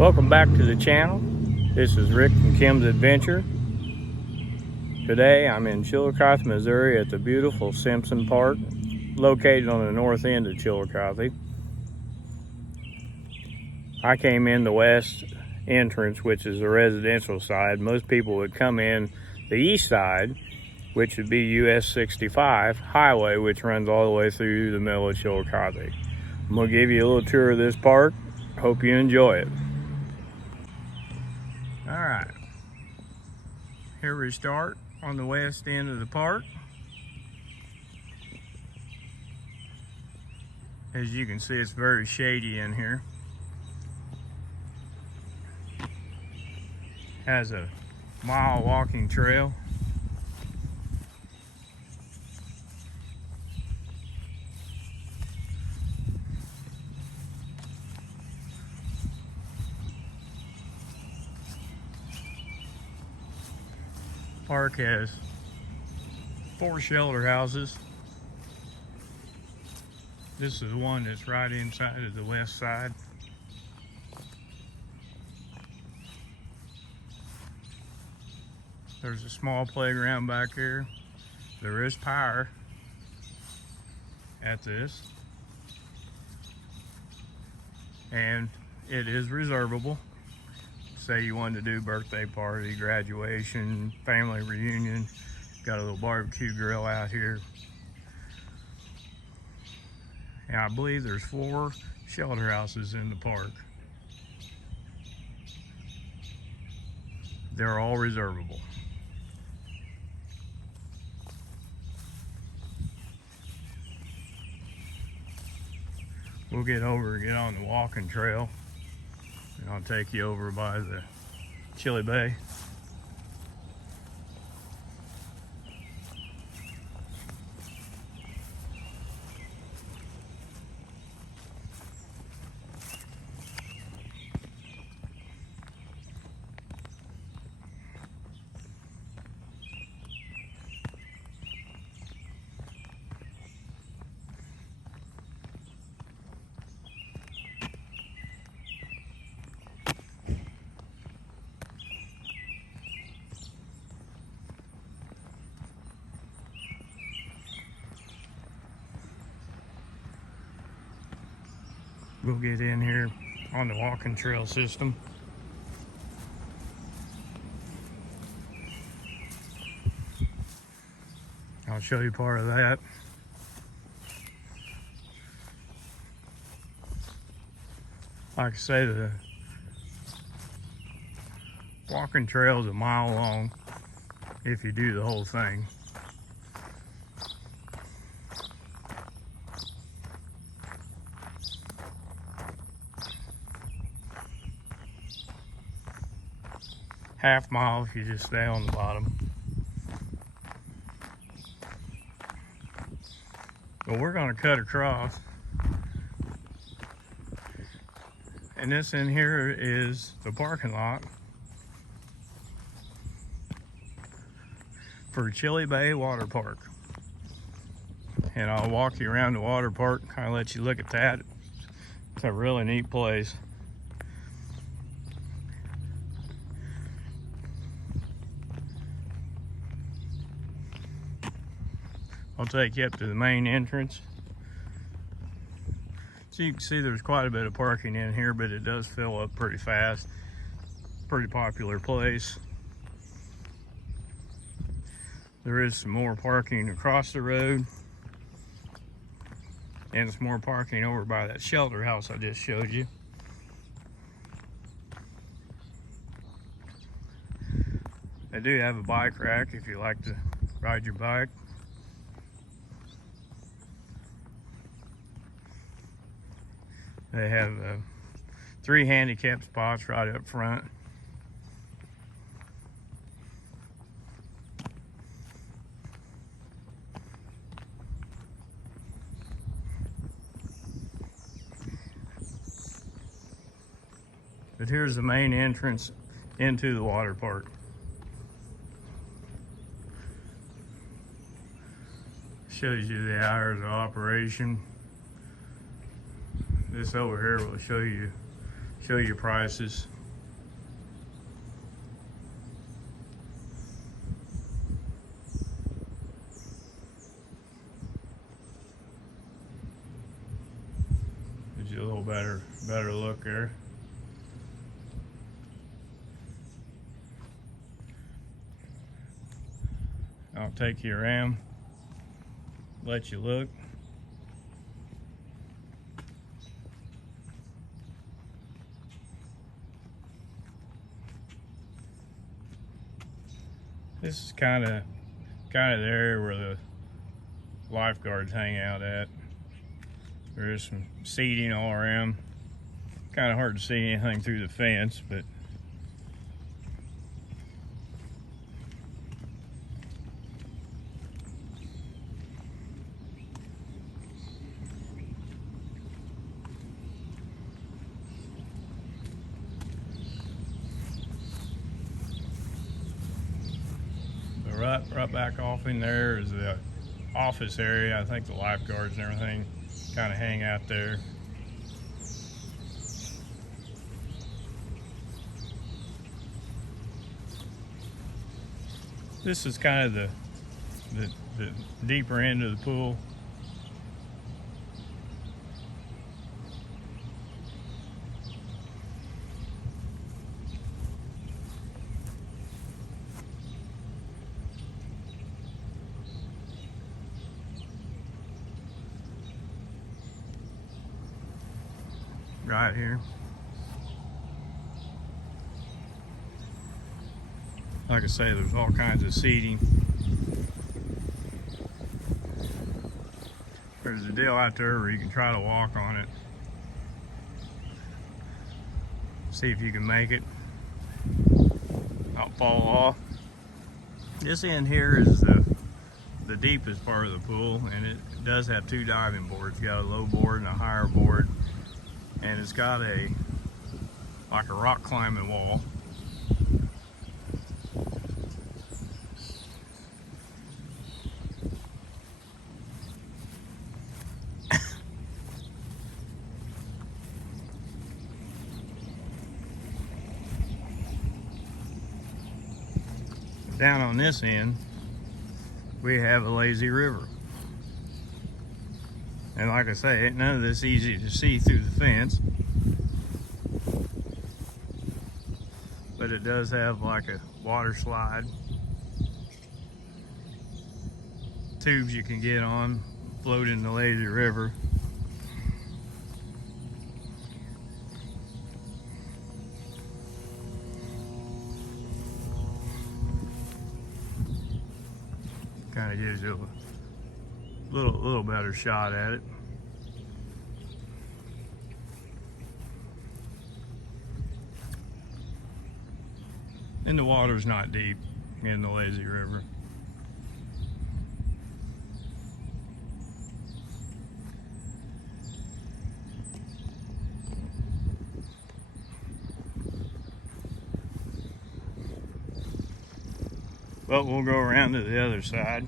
Welcome back to the channel. This is Rick and Kim's Adventure. Today I'm in Chillicothe, Missouri at the beautiful Simpson Park, located on the north end of Chillicothe. I came in the west entrance, which is the residential side. Most people would come in the east side, which would be US 65 highway, which runs all the way through the middle of Chillicothe. I'm going to give you a little tour of this park. Hope you enjoy it. All right, here we start on the west end of the park. As you can see, it's very shady in here. Has a mile walking trail. Park has 4 shelter houses. This is the one that's right inside of the west side. There's a small playground back here. There is power at this, and it is reservable. Say you wanted to do birthday party, graduation, family reunion, got a little barbecue grill out here. And I believe there's 4 shelter houses in the park. They're all reservable. We'll get on the walking trail, and I'll take you over by the Chili Bay. We'll get in here on the walking trail system. I'll show you part of that. Like I say, the walking trail is a mile long if you do the whole thing. Half mile if you just stay on the bottom. But we're going to cut across. And this in here is the parking lot for Chili Bay Water Park. And I'll walk you around the water park, kind of let you look at that. It's a really neat place. I'll take you up to the main entrance. So you can see there's quite a bit of parking in here, but it does fill up pretty fast. Pretty popular place. There is some more parking across the road, and some more parking over by that shelter house I just showed you. They do have a bike rack if you like to ride your bike. They have 3 handicap spots right up front. But here's the main entrance into the water park. Shows you the hours of operation. This over here will show show you prices. Gives you a little better look there. I'll take you around, let you look. This is kind of the area where the lifeguards hang out at. There's some seating all around. Kind of hard to see anything through the fence, but right back off in there is the office area. I think the lifeguards and everything kind of hang out there. This is kind of the deeper end of the pool. Right here. Like I say, there's all kinds of seating. There's a deal out there where you can try to walk on it. See if you can make it. Not fall off. This end here is the deepest part of the pool, and it does have two diving boards. It's got a low board and a higher board. And it's got like a rock climbing wall. Down on this end, we have a lazy river. And like I say, ain't none of this easy to see through the fence. But it does have like a water slide. Tubes you can get on, float in the lazy river. Kind of gives you a little better shot at it. And the water's not deep in the lazy river. But we'll go around to the other side.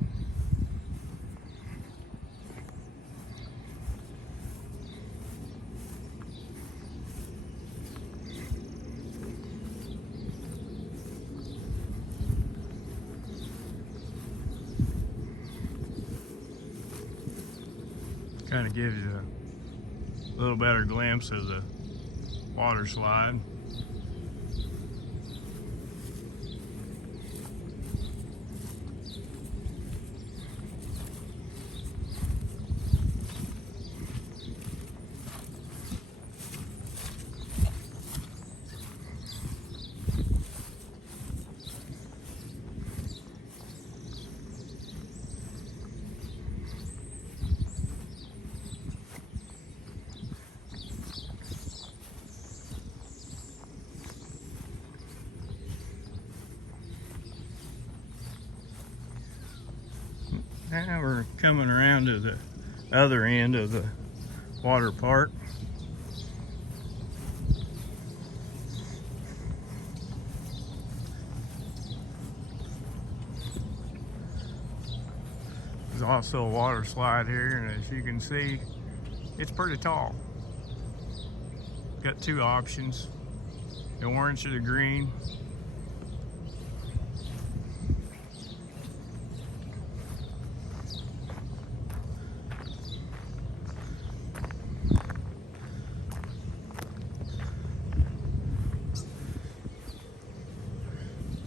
Kind of gives you a little better glimpse of the water slide. Now we're coming around to the other end of the water park. There's also a water slide here, and as you can see, it's pretty tall. Got two options, the orange or the green.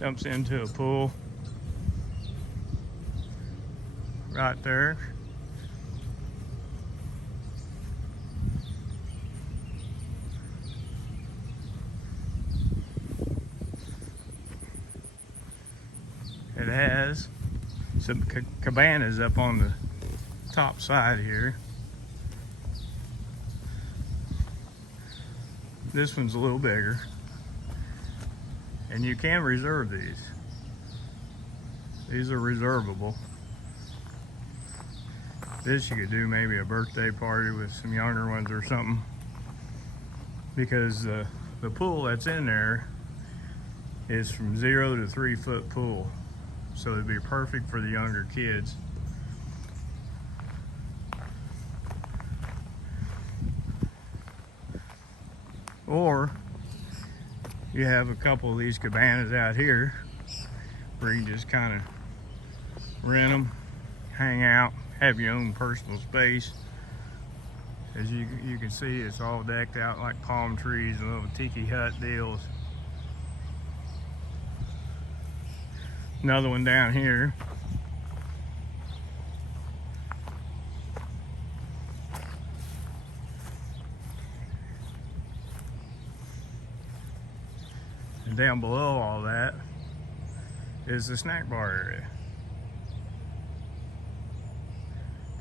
Dumps into a pool right there. It has some cabanas up on the top side here. This one's a little bigger, and you can reserve these. These are reservable. This you could do maybe a birthday party with some younger ones or something, because the pool that's in there is from 0 to 3 foot pool. So it'd be perfect for the younger kids. Or you have a couple of these cabanas out here where you can just kind of rent them, hang out, have your own personal space. As you can see, it's all decked out like palm trees and little tiki hut deals. Another one down here. And down below all that is the snack bar area.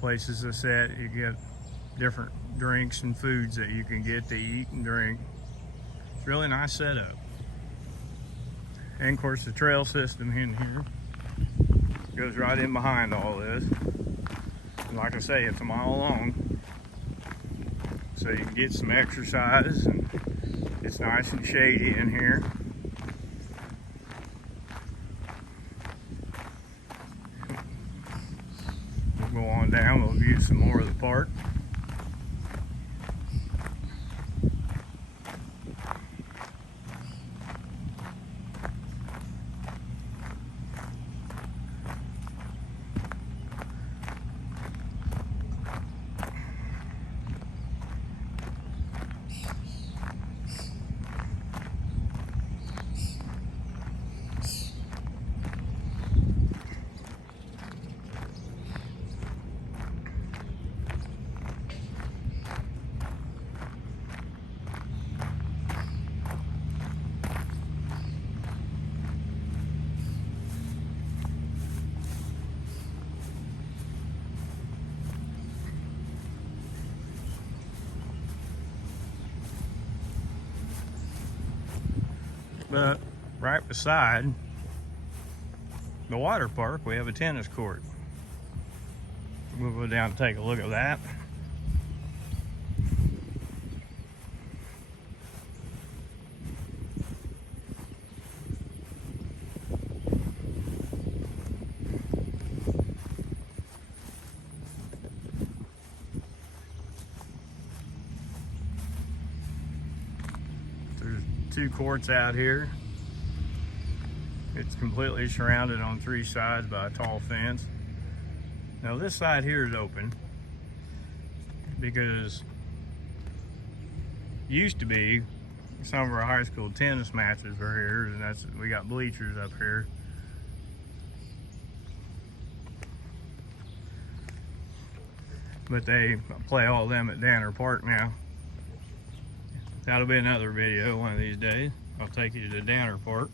Places to sit, you get different drinks and foods that you can get to eat and drink. It's a really nice setup. And of course the trail system in here goes right in behind all this. And like I say, it's a mile long. So you can get some exercise, and it's nice and shady in here. We'll go on down, we'll view some more of the park. But right beside the water park, we have a tennis court. We'll go down and take a look at that. There's 2 courts out here. It's completely surrounded on 3 sides by a tall fence. Now this side here is open because used to be some of our high school tennis matches are here, and we got bleachers up here. But they play all of them at Danner Park now. That'll be another video one of these days. I'll take you to Danner Park.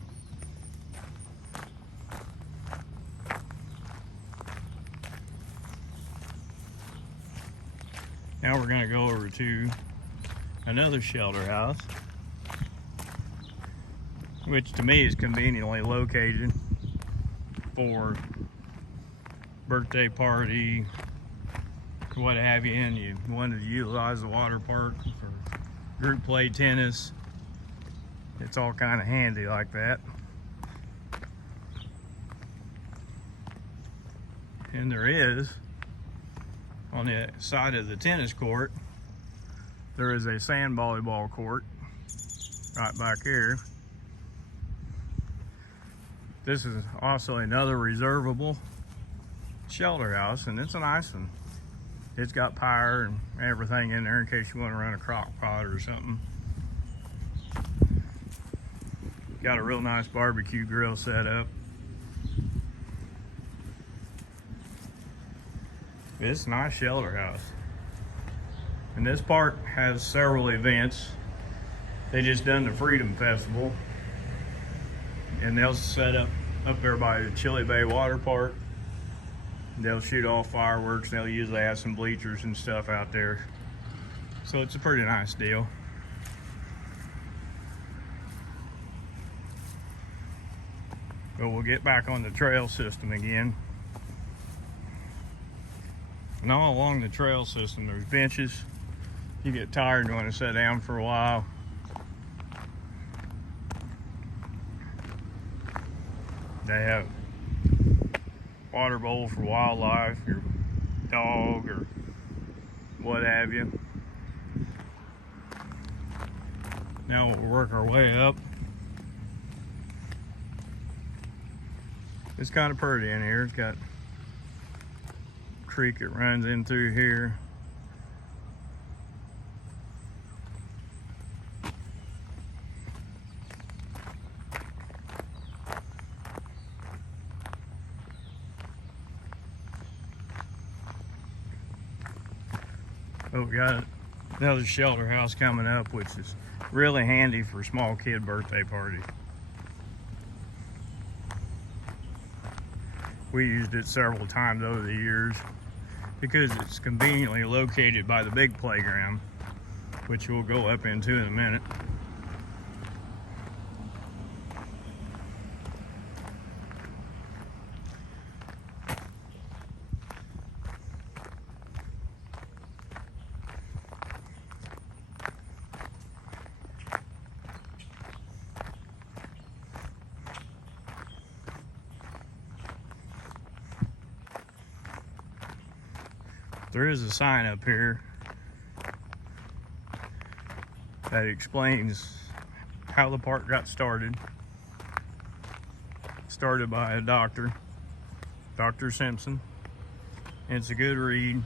Now we're gonna go over to another shelter house, which to me is conveniently located for birthday party, what have you, and you wanted to utilize the water park for group play tennis. It's all kind of handy like that. And there is, on the side of the tennis court, there is a sand volleyball court right back here. This is also another reservable shelter house, and it's a nice one. It's got power and everything in there in case you want to run a crock pot or something. Got a real nice barbecue grill set up. It's a nice shelter house. And this park has several events. They just done the Freedom Festival, and they'll set up there by the Chillicothe Bay Water Park. They'll shoot off fireworks. They'll usually have some bleachers and stuff out there. So it's a pretty nice deal. But we'll get back on the trail system again. And all along the trail system, there's benches. You get tired and you want to sit down for a while. They have water bowl for wildlife, your dog or what have you. Now we'll work our way up. It's kind of pretty in here. It's got a creek that runs in through here. Oh, we got another shelter house coming up, which is really handy for small kid birthday parties. We used it several times over the years because it's conveniently located by the big playground, which we'll go up into in a minute. There is a sign up here that explains how the park got started. Started by a doctor, Dr. Simpson. And it's a good read.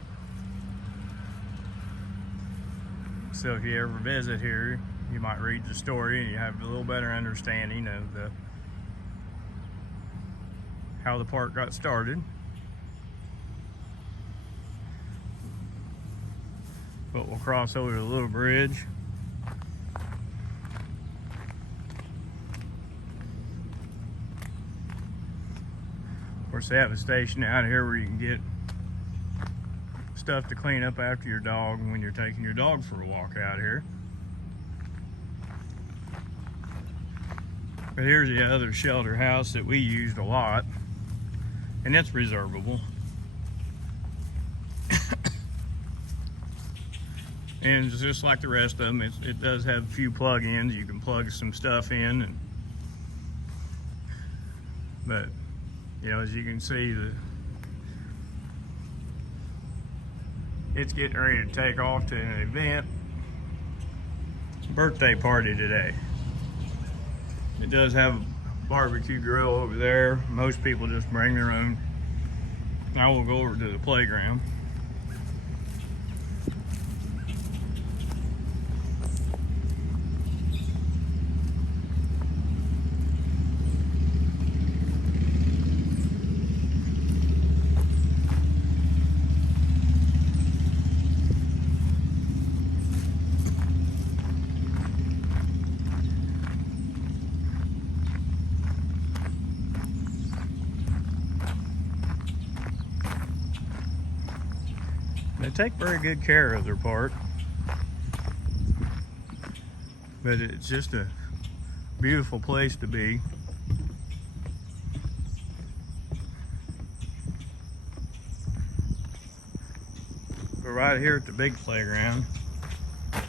So if you ever visit here, you might read the story and you have a little better understanding of how the park got started. But we'll cross over the little bridge. Of course, they have a station out here where you can get stuff to clean up after your dog when you're taking your dog for a walk out here. But here's the other shelter house that we used a lot, and it's reservable. And just like the rest of them, it does have a few plug-ins. You can plug some stuff in, but you know, as you can see, it's getting ready to take off to an event, birthday party today. It does have a barbecue grill over there. Most people just bring their own. Now we'll go over to the playground. They take very good care of their park, but it's just a beautiful place to be. We're right here at the big playground.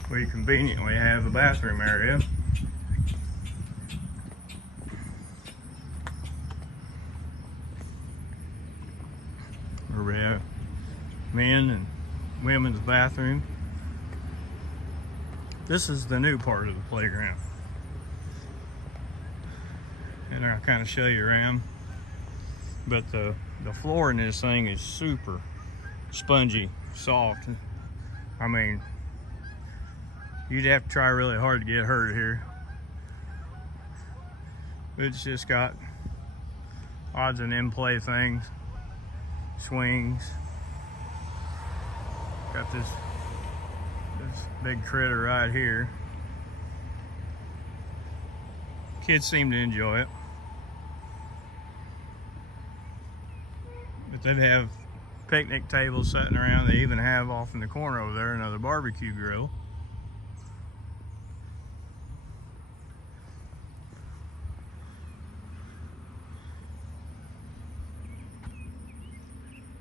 We conveniently have a bathroom area. Where we have men and women's bathroom. This is the new part of the playground. and I'll kind of show you around. But the floor in this thing is super spongy, soft. I mean, you'd have to try really hard to get hurt here. It's just got odds and end play things, swings. Got this big critter right here. Kids seem to enjoy it. But they have picnic tables sitting around. They even have off in the corner over there another barbecue grill.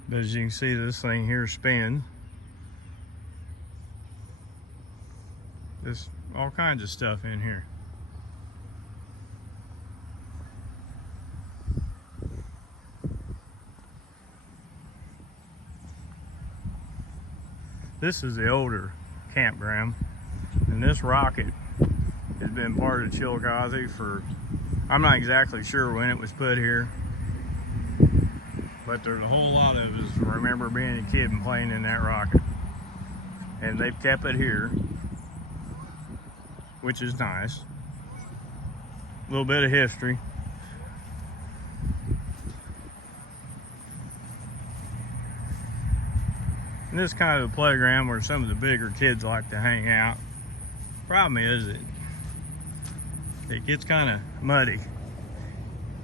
But as you can see, this thing here spins. There's all kinds of stuff in here. This is the older campground, and this rocket has been part of Chillicothe for, I'm not exactly sure when it was put here, but there's a whole lot of us remember being a kid and playing in that rocket. And they've kept it here, which is nice. A little bit of history. And this is kind of the playground where some of the bigger kids like to hang out. Problem is it gets kind of muddy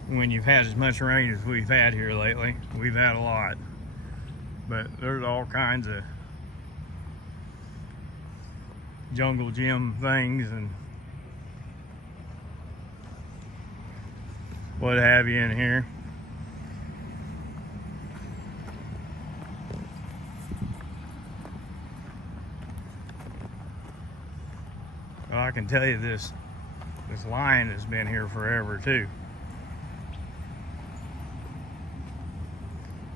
when you've had as much rain as we've had here lately. We've had a lot. But there's all kinds of jungle gym things and what have you in here. Well, I can tell you this lion has been here forever too.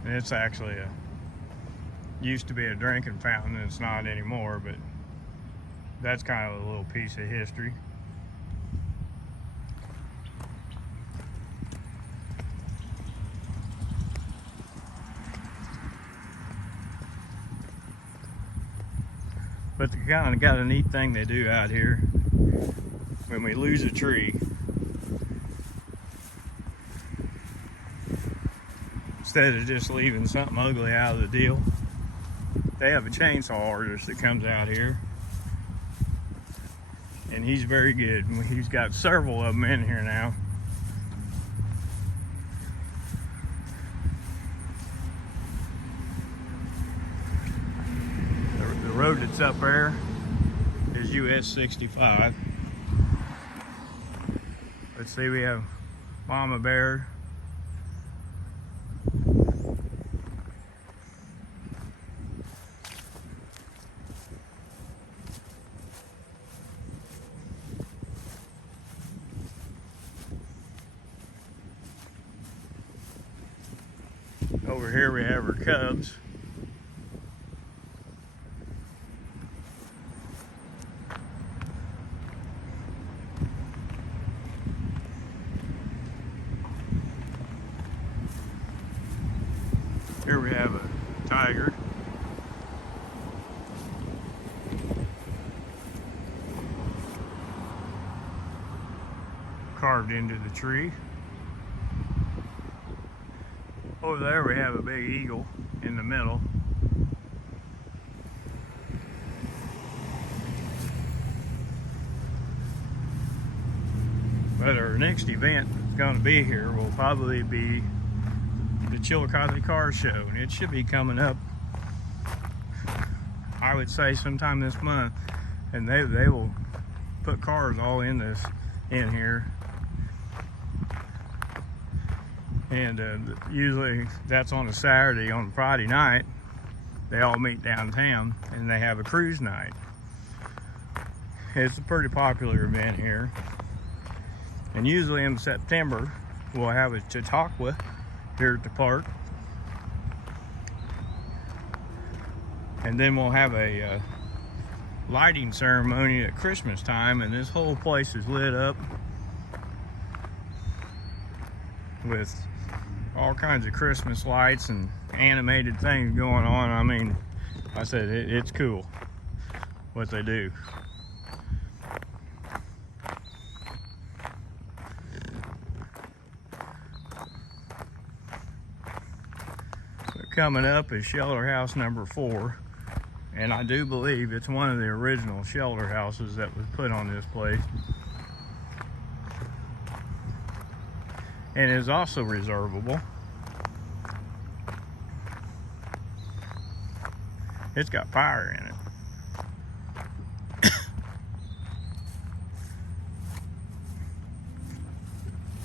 And it's actually used to be a drinking fountain, and it's not anymore, but that's kind of a little piece of history. But they kind of got a neat thing they do out here. When we lose a tree, instead of just leaving something ugly out of the deal, they have a chainsaw artist that comes out here, and he's very good. He's got several of them in here now. The road that's up there is US 65. Let's see, we have Mama Bear. Over here we have her cubs. Here we have a tiger. Carved into the tree. Over there we have a big eagle in the middle. But our next event is going to be here will probably be the Chillicothe Car Show, and it should be coming up, I would say, sometime this month. And they will put cars all in here. And usually that's on a Saturday. On Friday night, they all meet downtown and they have a cruise night. It's a pretty popular event here. And usually in September, we'll have a Chautauqua here at the park. And then we'll have a lighting ceremony at Christmas time, and this whole place is lit up. with all kinds of Christmas lights and animated things going on. I mean, I said it's cool what they do. But coming up is shelter house number 4, and I do believe it's one of the original shelter houses that was put on this place, and is also reservable. It's got fire in it.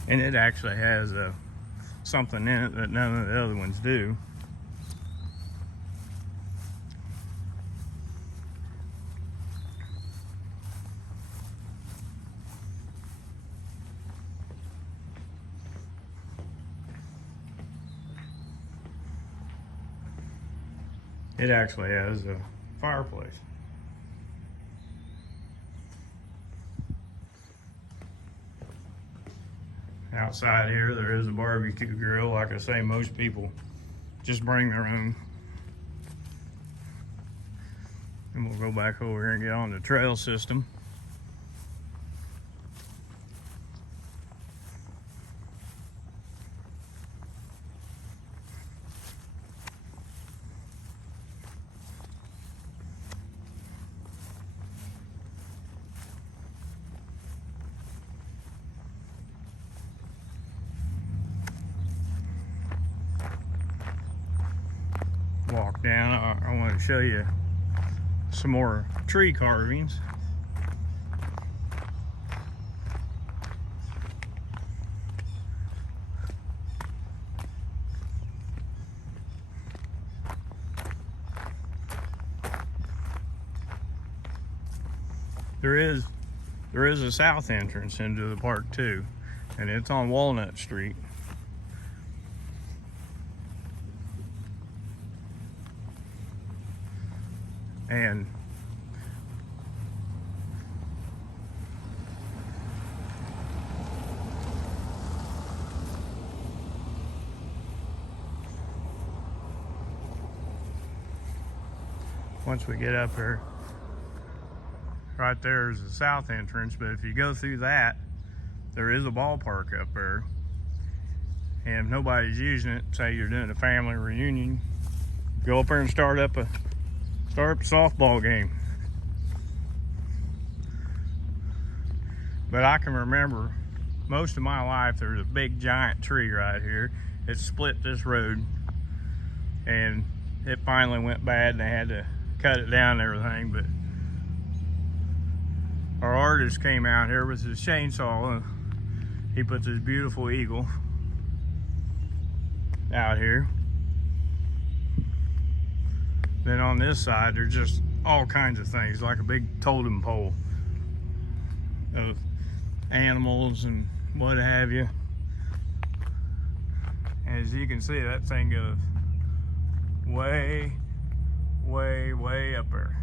And it actually has something in it that none of the other ones do. It actually has a fireplace. Outside here, there is a barbecue grill. Like I say, most people just bring their own. And we'll go back over here and get on the trail system. Walk down. I want to show you some more tree carvings. There is a south entrance into the park too, and it's on Walnut Street. And once we get up here, right there is the south entrance, but if you go through that, there is a ballpark up there. And if nobody's using it, say you're doing a family reunion, go up there and start up a softball game. But I can remember most of my life, there's a big giant tree right here. It split this road, and it finally went bad and they had to cut it down and everything. But our artist came out here with his chainsaw and he put this beautiful eagle out here. Then on this side, there's just all kinds of things, like a big totem pole of animals and what have you. As you can see, that thing goes way, way, way up there.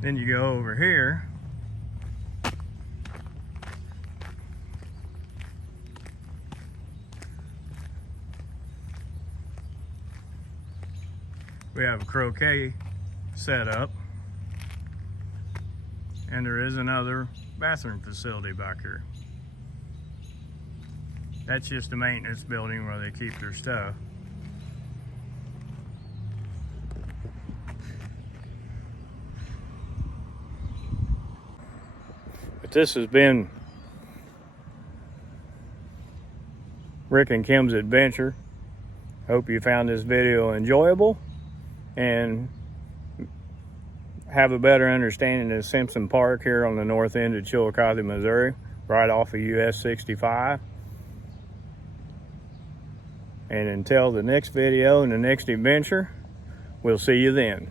Then you go over here. We have a croquet set up, and there is another bathroom facility back here. That's just a maintenance building where they keep their stuff. But this has been Rick and Kim's adventure. Hope you found this video enjoyable and have a better understanding of Simpson Park here on the north end of Chillicothe, Missouri, right off of US 65. And until the next video and the next adventure, we'll see you then.